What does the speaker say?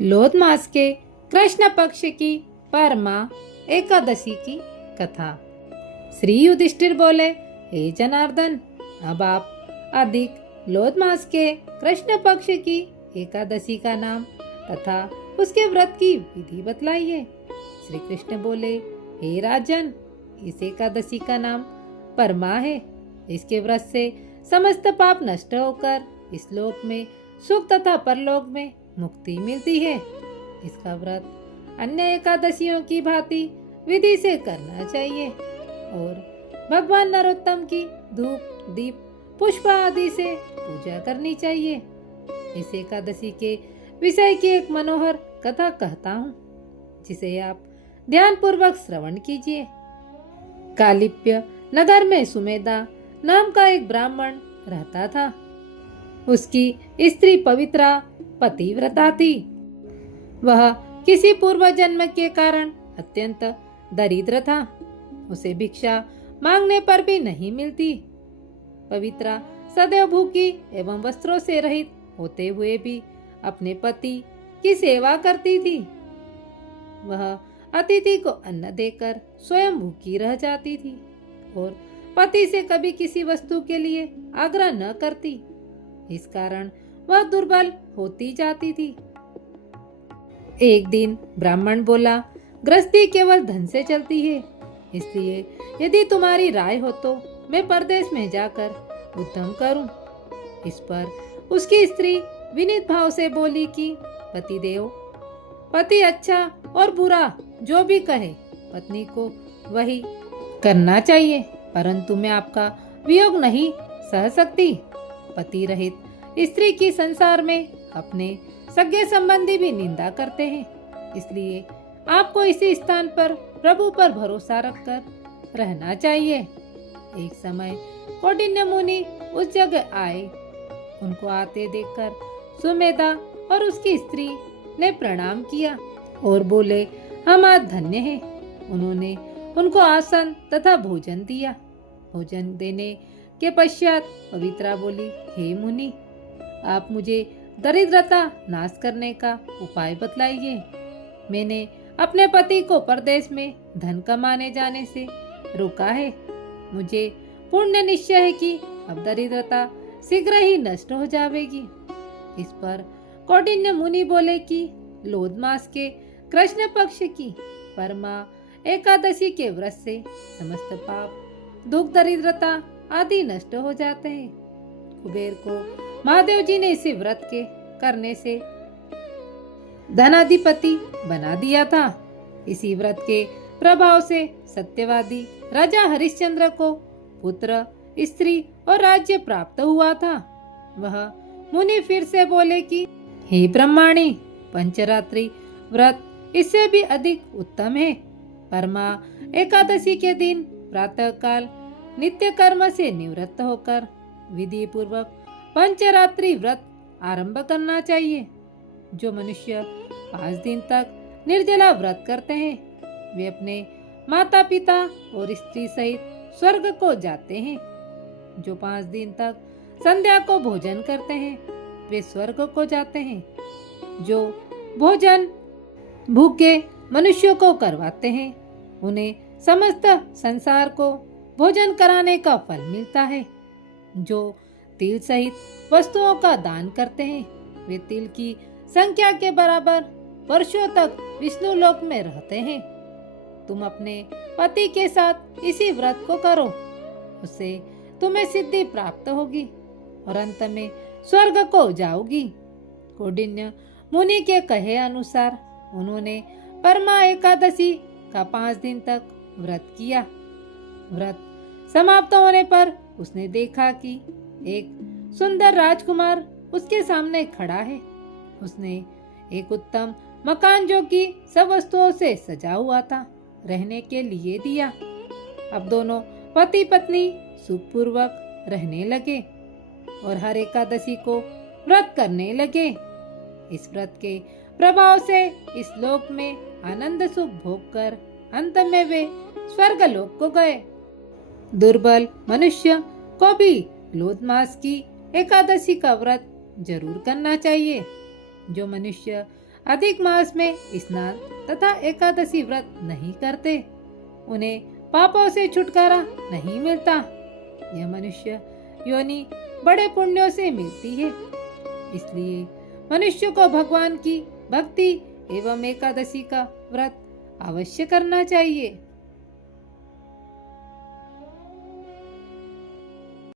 लोध मास के कृष्ण पक्ष की परमा एकादशी की कथा। श्री युधिष्ठिर बोले, हे जनार्दन, अब आप अधिक लोध मास के कृष्ण पक्ष की एकादशी का नाम तथा उसके व्रत की विधि बतलाइए। श्री कृष्ण बोले, हे राजन, इस एकादशी का नाम परमा है। इसके व्रत से समस्त पाप नष्ट होकर इस लोक में सुख तथा परलोक में मुक्ति मिलती है। इसका व्रत अन्य एकादशियों की भांति विधि से करना चाहिए और भगवान नरोत्तम की धूप दीप पुष्प आदि से पूजा करनी चाहिए। इस एकादशी के विषय की एक मनोहर कथा कहता हूँ, जिसे आप ध्यान पूर्वक श्रवण कीजिए। कालिप्य नगर में सुमेधा नाम का एक ब्राह्मण रहता था। उसकी स्त्री पवित्रा पतिव्रता थी। वह किसी पूर्व जन्म के कारण अत्यंत दरिद्र था। उसे भिक्षा मांगने पर भी नहीं मिलती। पवित्रा सदैव भूखी एवं वस्त्रों से रहित होते हुए भी अपने पति की सेवा करती थी। वह अतिथि को अन्न देकर स्वयं भूखी रह जाती थी और पति से कभी किसी वस्तु के लिए आग्रह न करती। इस कारण वह दुर्बल होती जाती थी। एक दिन ब्राह्मण बोला, गृहस्थी केवल धन से चलती है, इसलिए यदि तुम्हारी राय हो तो मैं परदेश में जाकर उद्यम करूं। इस पर उसकी स्त्री विनीत भाव से बोली कि पतिदेव, पति अच्छा और बुरा जो भी कहे पत्नी को वही करना चाहिए, परंतु मैं आपका वियोग नहीं सह सकती। पति रहित स्त्री की संसार में अपने सगे संबंधी भी निंदा करते हैं, इसलिए आपको इसी स्थान पर प्रभु पर भरोसा रखकर रहना चाहिए। एक समय कौंडिन्य मुनि उस जगह आए। उनको आते देखकर सुमेधा और उसकी स्त्री ने प्रणाम किया और बोले, हम आज धन्य हैं। उन्होंने उनको आसन तथा भोजन दिया। भोजन देने के पश्चात पवित्रा बोली, हे मुनि, आप मुझे दरिद्रता नाश करने का उपाय बतलाइए। मैंने अपने पति को परदेश में धन कमाने जाने से रोका है। मुझे पूर्ण निश्चय है कि अब दरिद्रता शीघ्र ही नष्ट हो जाएगी। इस पर कौंडिन्य मुनि बोले कि लोध मास के कृष्ण पक्ष की परमा एकादशी के व्रत से समस्त पाप दुख दरिद्रता आदि नष्ट हो जाते हैं। कुबेर को महादेव जी ने इसी व्रत के करने से धनाधिपति बना दिया था। इसी व्रत के प्रभाव से सत्यवादी राजा हरिश्चंद्र को पुत्र, स्त्री और राज्य प्राप्त हुआ था। वह मुनि फिर से बोले कि हे ब्रह्माणी, पंचरात्रि व्रत इससे भी अधिक उत्तम है। परमा एकादशी के दिन प्रातः काल नित्य कर्म से निवृत्त होकर विधि पूर्वक पंचरात्रि व्रत आरंभ करना चाहिए। जो मनुष्य 5 दिन तक निर्जला व्रत करते हैं, वे अपने माता पिता और स्त्री सहित स्वर्ग को जाते हैं। जो 5 दिन तक संध्या को भोजन करते हैं, वे स्वर्ग को जाते हैं। जो भोजन भूखे मनुष्यों को करवाते हैं, उन्हें समस्त संसार को भोजन कराने का फल मिलता है। जो तिल सहित वस्तुओं का दान करते हैं, वे तिल की संख्या के बराबर वर्षों तक विष्णु लोक में रहते हैं। तुम अपने पति के साथ इसी व्रत को करो, उससे तुम्हें सिद्धि प्राप्त होगी और अंत में स्वर्ग को जाओगी। कौंडिन्य मुनि के कहे अनुसार उन्होंने परमा एकादशी का 5 दिन तक व्रत किया। व्रत समाप्त होने पर उसने देखा कि एक सुंदर राजकुमार उसके सामने खड़ा है। उसने एक उत्तम मकान जो कि सब वस्तुओं से सजा हुआ था रहने के लिए दिया। अब दोनों पति पत्नी सुखपूर्वक रहने लगे और हर एकादशी को व्रत करने लगे। इस व्रत के प्रभाव से इस लोक में आनंद सुख भोग कर अंत में वे स्वर्ग लोक को गए। दुर्बल मनुष्य को भी लोध मास की एकादशी का व्रत जरूर करना चाहिए। जो मनुष्य अधिक मास में स्नान तथा एकादशी व्रत नहीं करते, उन्हें पापों से छुटकारा नहीं मिलता। यह मनुष्य योनि बड़े पुण्यों से मिलती है। इसलिए मनुष्य को भगवान की भक्ति एवं एकादशी का व्रत अवश्य करना चाहिए।